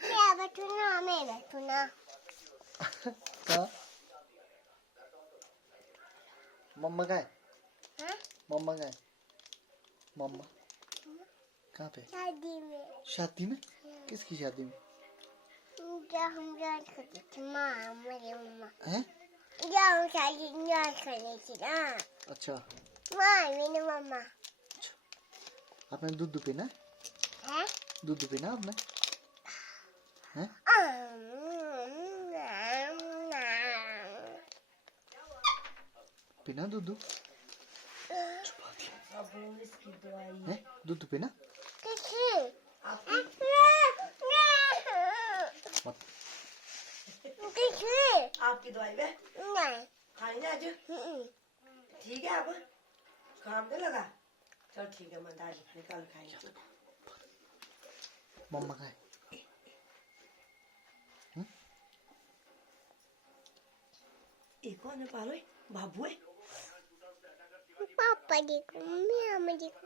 क्या बैठूना मैं बैठूना कहाँ? मम्मा कहाँ है? हाँ मम्मा कहाँ है? मम्मा कहाँ पे? शादी में शादी में? किसकी शादी में? क्या हम याद करते थे माँ मेरी मम्मा हैं? क्या हम शादी याद कर रही थी ना अच्छा माँ मेरी मम्मा आपने दूध पीना है? है दूध पीना आपने? हैं? पीना दूध? हैं? दूध पीना? किसी मत किसी आपकी दवाई वे नहीं खाई ना आज ठीक है आप काम तो लगा चल ठीक है मैं दाल निकाल खाएंगे मम्मा कहाँ है? एक कौन है पालो बाबू है पापा देखो मैं देखो